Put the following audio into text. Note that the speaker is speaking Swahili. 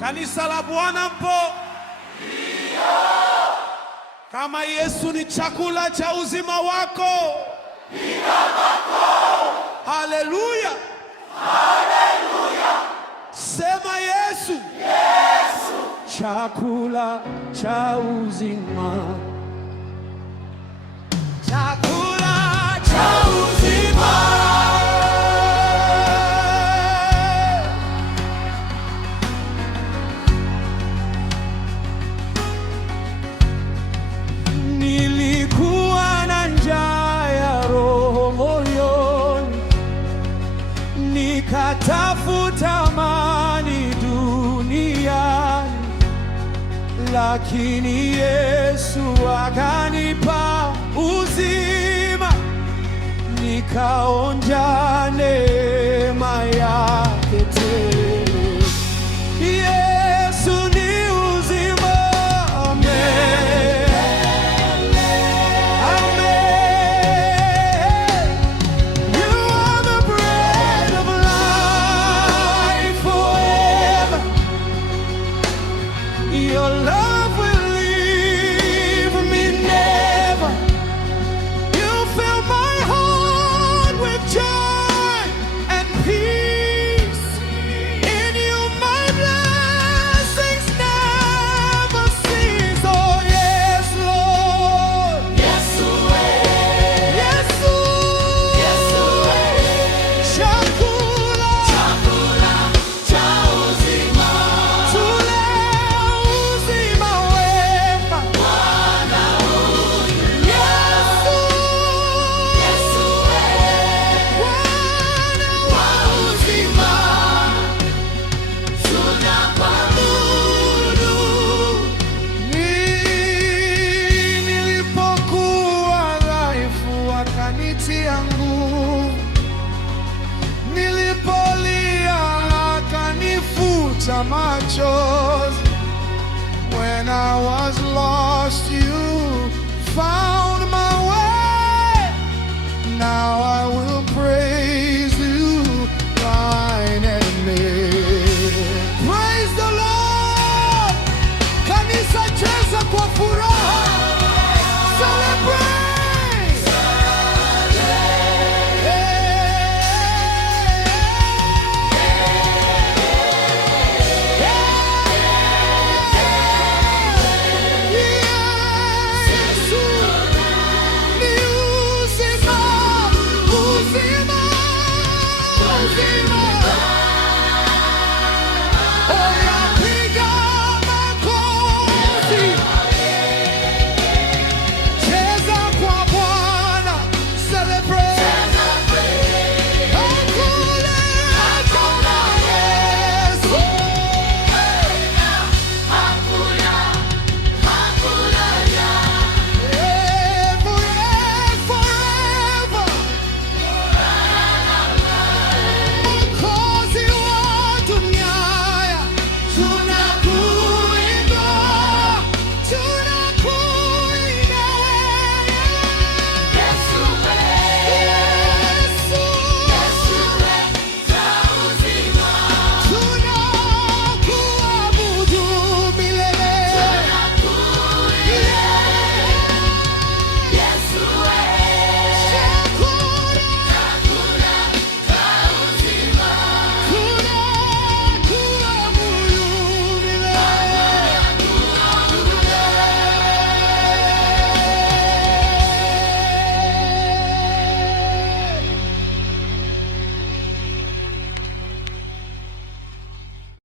Kanisa la Bwana mpo? Ndio. Kama Yesu ni chakula cha uzima wako, haleluya, haleluya. Sema Yesu, Yesu, chakula cha uzima, chakula cha uzima. Nilikuwa na njaa ya roho moyoni, nikatafuta amani duniani, lakini Yesu akanipa uzima, nikaonja neema yake tele. Yesu ni uzima, amen. Your love will leave me never. You fill my heart with joy and peace. In you my blessings never cease. Oh yes, Lord. Yes, Lord. Yes, Lord. Yes, Lord. Chakula, chakula cha uzima. Nilipolia akanifuta machozi. When I was lost, you found